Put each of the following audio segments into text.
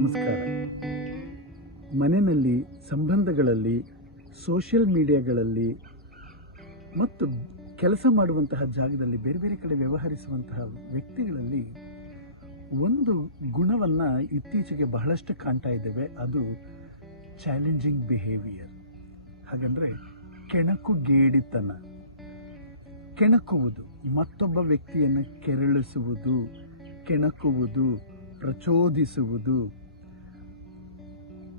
ನಮಸ್ಕಾರ. ಮನೆಯಲ್ಲಿ, ಸಂಬಂಧಗಳಲ್ಲಿ, ಸೋಷಿಯಲ್ ಮೀಡಿಯಾಗಳಲ್ಲಿ ಮತ್ತು ಕೆಲಸ ಮಾಡುವಂತಹ ಜಾಗದಲ್ಲಿ ಬೇರೆ ಬೇರೆ ಕಡೆ ವ್ಯವಹರಿಸುವಂತಹ ವ್ಯಕ್ತಿಗಳಲ್ಲಿ ಒಂದು ಗುಣವನ್ನು ಇತ್ತೀಚೆಗೆ ಬಹಳಷ್ಟು ಕಾಣ್ತಾ ಇದ್ದೇವೆ. ಅದು ಚಾಲೆಂಜಿಂಗ್ ಬಿಹೇವಿಯರ್. ಹಾಗಂದರೆ ಕೆಣಕುಗೇಡಿತನ, ಕೆಣಕುವುದು, ಮತ್ತೊಬ್ಬ ವ್ಯಕ್ತಿಯನ್ನು ಕೆರಳಿಸುವುದು, ಕೆಣಕುವುದು, ಪ್ರಚೋದಿಸುವುದು,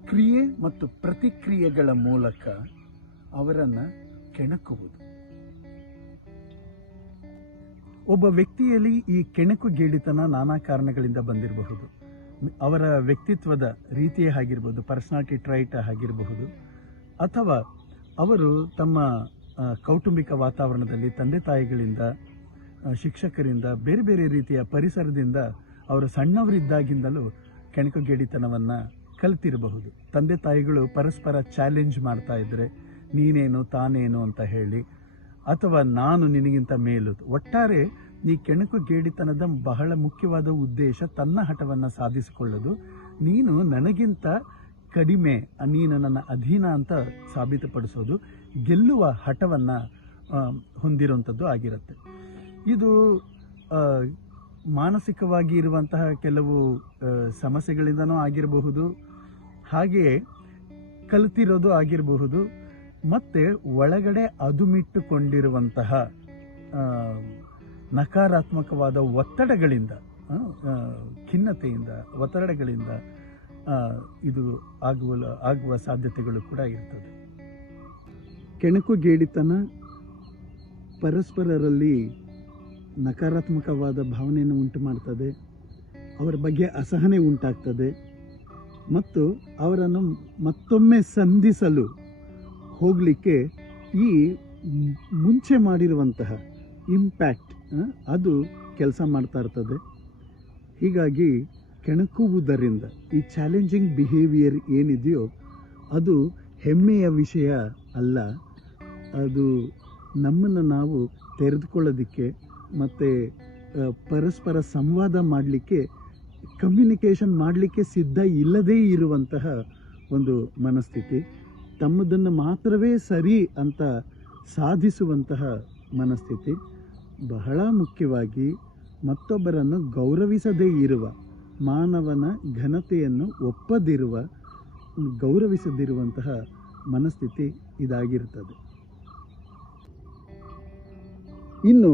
ಕ್ರಿಯೆ ಮತ್ತು ಪ್ರತಿಕ್ರಿಯೆಗಳ ಮೂಲಕ ಅವರನ್ನು ಕೆಣಕುವುದು. ಒಬ್ಬ ವ್ಯಕ್ತಿಯಲ್ಲಿ ಈ ಕೆಣಕುಗೇಡಿತನ ನಾನಾ ಕಾರಣಗಳಿಂದ ಬಂದಿರಬಹುದು. ಅವರ ವ್ಯಕ್ತಿತ್ವದ ರೀತಿಯೇ ಆಗಿರ್ಬೋದು, ಪರ್ಸನಾಲಿಟಿ ಟ್ರೈಟ್ ಆಗಿರಬಹುದು, ಅಥವಾ ಅವರು ತಮ್ಮ ಕೌಟುಂಬಿಕ ವಾತಾವರಣದಲ್ಲಿ ತಂದೆ ತಾಯಿಗಳಿಂದ, ಶಿಕ್ಷಕರಿಂದ, ಬೇರೆ ಬೇರೆ ರೀತಿಯ ಪರಿಸರದಿಂದ ಅವರು ಸಣ್ಣವರಿದ್ದಾಗಿಂದಲೂ ಕೆಣಕುಗೇಡಿತನವನ್ನು ಕಲಿತಿರಬಹುದು. ತಂದೆ ತಾಯಿಗಳು ಪರಸ್ಪರ ಚಾಲೆಂಜ್ ಮಾಡ್ತಾ ಇದ್ದರೆ ನೀನೇನು ತಾನೇನು ಅಂತ ಹೇಳಿ, ಅಥವಾ ನಾನು ನಿನಗಿಂತ ಮೇಲು. ಒಟ್ಟಾರೆ ಈ ಕೆಣಕುಗೇಡಿತನದ ಬಹಳ ಮುಖ್ಯವಾದ ಉದ್ದೇಶ ತನ್ನ ಹಠವನ್ನು ಸಾಧಿಸಿಕೊಳ್ಳೋದು. ನೀನು ನನಗಿಂತ ಕಡಿಮೆ, ನೀನು ನನ್ನ ಅಧೀನ ಅಂತ ಸಾಬೀತುಪಡಿಸೋದು, ಗೆಲ್ಲುವ ಹಠವನ್ನು ಹೊಂದಿರುವಂಥದ್ದು ಆಗಿರುತ್ತೆ. ಇದು ಮಾನಸಿಕವಾಗಿ ಇರುವಂತಹ ಕೆಲವು ಸಮಸ್ಯೆಗಳಿಂದನೂ ಆಗಿರಬಹುದು, ಹಾಗೆಯೇ ಕಲಿತಿರೋದು ಆಗಿರಬಹುದು, ಮತ್ತು ಒಳಗಡೆ ಅದುಮಿಟ್ಟುಕೊಂಡಿರುವಂತಹ ನಕಾರಾತ್ಮಕವಾದ ಒತ್ತಡಗಳಿಂದ, ಖಿನ್ನತೆಯಿಂದ, ಒತ್ತಡಗಳಿಂದ ಇದು ಆಗುವ ಸಾಧ್ಯತೆಗಳು ಕೂಡ ಇರ್ತದೆ. ಕೆಣಕುಗೇಡಿತನ ಪರಸ್ಪರರಲ್ಲಿ ನಕಾರಾತ್ಮಕವಾದ ಭಾವನೆಯನ್ನು ಉಂಟು ಮಾಡ್ತದೆ, ಅವರ ಬಗ್ಗೆ ಅಸಹನೆ ಉಂಟಾಗ್ತದೆ, ಮತ್ತು ಅವರನ್ನು ಮತ್ತೊಮ್ಮೆ ಸಂಧಿಸಲು ಹೋಗಲಿಕ್ಕೆ ಈ ಮುಂಚೆ ಮಾಡಿರುವಂತಹ ಇಂಪ್ಯಾಕ್ಟ್ ಅದು ಕೆಲಸ ಮಾಡ್ತಾ ಇರ್ತದೆ. ಹೀಗಾಗಿ ಕೆಣಕುವುದರಿಂದ ಈ ಚಾಲೆಂಜಿಂಗ್ ಬಿಹೇವಿಯರ್ ಏನಿದೆಯೋ ಅದು ಹೆಮ್ಮೆಯ ವಿಷಯ ಅಲ್ಲ. ಅದು ನಮ್ಮನ್ನು ನಾವು ತೆರೆದುಕೊಳ್ಳೋದಕ್ಕೆ ಮತ್ತು ಪರಸ್ಪರ ಸಂವಾದ ಮಾಡಲಿಕ್ಕೆ, ಕಮ್ಯುನಿಕೇಷನ್ ಮಾಡಲಿಕ್ಕೆ ಸಿದ್ಧ ಇಲ್ಲದೇ ಇರುವಂತಹ ಒಂದು ಮನಸ್ಥಿತಿ, ತಮ್ಮದನ್ನು ಮಾತ್ರವೇ ಸರಿ ಅಂತ ಸಾಧಿಸುವಂತಹ ಮನಸ್ಥಿತಿ, ಬಹಳ ಮುಖ್ಯವಾಗಿ ಮತ್ತೊಬ್ಬರನ್ನು ಗೌರವಿಸದೇ ಇರುವ, ಮಾನವನ ಘನತೆಯನ್ನು ಒಪ್ಪದಿರುವ, ಗೌರವಿಸದಿರುವಂತಹ ಮನಸ್ಥಿತಿ ಇದಾಗಿರ್ತದೆ. ಇನ್ನು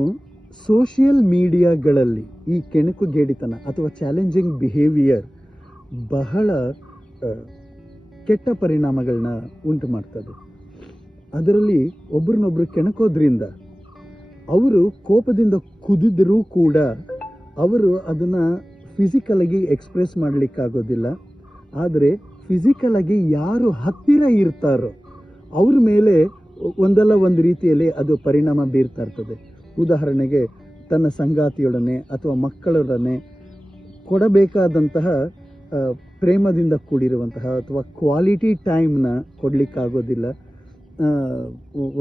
ಸೋಷಿಯಲ್ ಮೀಡಿಯಾಗಳಲ್ಲಿ ಈ ಕೆಣಕುಗೇಡಿತನ ಅಥವಾ ಚಾಲೆಂಜಿಂಗ್ ಬಿಹೇವಿಯರ್ ಬಹಳ ಕೆಟ್ಟ ಪರಿಣಾಮಗಳನ್ನ ಉಂಟು ಮಾಡ್ತದೆ. ಅದರಲ್ಲಿ ಒಬ್ರನ್ನೊಬ್ರು ಕೆಣಕೋದ್ರಿಂದ ಅವರು ಕೋಪದಿಂದ ಕುದಿದರೂ ಕೂಡ ಅವರು ಅದನ್ನು ಫಿಸಿಕಲಾಗಿ ಎಕ್ಸ್ಪ್ರೆಸ್ ಮಾಡಲಿಕ್ಕಾಗೋದಿಲ್ಲ. ಆದರೆ ಫಿಸಿಕಲಾಗಿ ಯಾರು ಹತ್ತಿರ ಇರ್ತಾರೋ ಅವ್ರ ಮೇಲೆ ಒಂದಲ್ಲ ಒಂದು ರೀತಿಯಲ್ಲಿ ಅದು ಪರಿಣಾಮ ಬೀರ್ತಾ ಇರ್ತದೆ. ಉದಾಹರಣೆಗೆ ತನ್ನ ಸಂಗಾತಿಯೊಡನೆ ಅಥವಾ ಮಕ್ಕಳೊಡನೆ ಕೊಡಬೇಕಾದಂತಹ ಪ್ರೇಮದಿಂದ ಕೂಡಿರುವಂತಹ ಅಥವಾ ಕ್ವಾಲಿಟಿ ಟೈಮ್ನ ಕೊಡಲಿಕ್ಕಾಗೋದಿಲ್ಲ,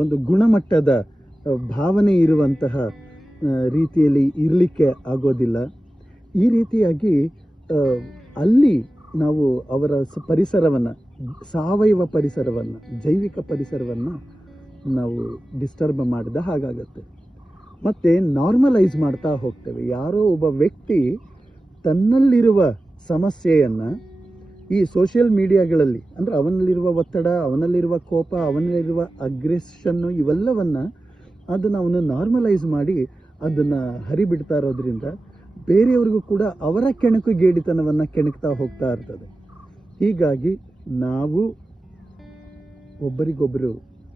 ಒಂದು ಗುಣಮಟ್ಟದ ಭಾವನೆ ಇರುವಂತಹ ರೀತಿಯಲ್ಲಿ ಇರಲಿಕ್ಕೆ ಆಗೋದಿಲ್ಲ. ಈ ರೀತಿಯಾಗಿ ಅಲ್ಲಿ ನಾವು ಅವರ ಪರಿಸರವನ್ನು, ಸಾವಯವ ಪರಿಸರವನ್ನು, ಜೈವಿಕ ಪರಿಸರವನ್ನು ನಾವು ಡಿಸ್ಟರ್ಬ್ ಮಾಡಿದ ಹಾಗಾಗತ್ತೆ. ಮತ್ತು ನಾರ್ಮಲೈಸ್ ಮಾಡ್ತಾ ಹೋಗ್ತೇವೆ. ಯಾರೋ ಒಬ್ಬ ವ್ಯಕ್ತಿ ತನ್ನಲ್ಲಿರುವ ಸಮಸ್ಯೆಯನ್ನು ಈ ಸೋಷಿಯಲ್ ಮೀಡಿಯಾಗಳಲ್ಲಿ, ಅಂದರೆ ಅವನಲ್ಲಿರುವ ಒತ್ತಡ, ಅವನಲ್ಲಿರುವ ಕೋಪ, ಅವನಲ್ಲಿರುವ ಅಗ್ರೆಷನ್ನು, ಇವೆಲ್ಲವನ್ನು ಅದನ್ನು ಅವನು ನಾರ್ಮಲೈಸ್ ಮಾಡಿ ಅದನ್ನು ಹರಿಬಿಡ್ತಾ ಇರೋದ್ರಿಂದ ಬೇರೆಯವ್ರಿಗೂ ಕೂಡ ಅವರ ಕೆಣಕುಗೇಡಿತನವನ್ನು ಕೆಣಕ್ತಾ ಹೋಗ್ತಾ ಇರ್ತದೆ. ಹೀಗಾಗಿ ನಾವು ಒಬ್ಬರಿಗೊಬ್ಬರು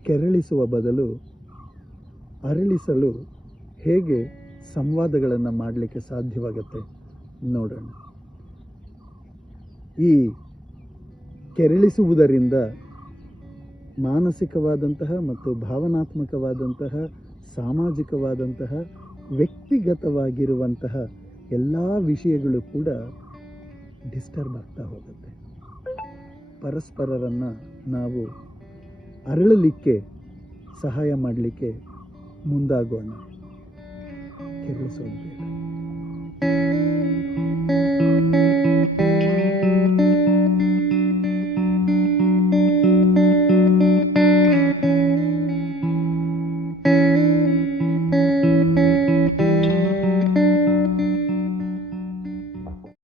ಕೆರಳಿಸುವ ಬದಲು ಅರಳಿಸಲು ಹೇಗೆ ಸಂವಾದಗಳನ್ನು ಮಾಡಲಿಕ್ಕೆ ಸಾಧ್ಯವಾಗುತ್ತೆ ನೋಡೋಣ. ಈ ಕೆರಳಿಸುವುದರಿಂದ ಮಾನಸಿಕವಾದಂತಹ ಮತ್ತು ಭಾವನಾತ್ಮಕವಾದಂತಹ, ಸಾಮಾಜಿಕವಾದಂತಹ, ವ್ಯಕ್ತಿಗತವಾಗಿರುವಂತಹ ಎಲ್ಲ ವಿಷಯಗಳು ಕೂಡ ಡಿಸ್ಟರ್ಬ್ ಆಗ್ತಾ ಹೋಗುತ್ತೆ. ಪರಸ್ಪರರನ್ನು ನಾವು ಅರಳಲಿಕ್ಕೆ ಸಹಾಯ ಮಾಡಲಿಕ್ಕೆ ಮುಂದಾಗೋಣ, ಕೆರಳಿಸೋದು ಬೇಡ.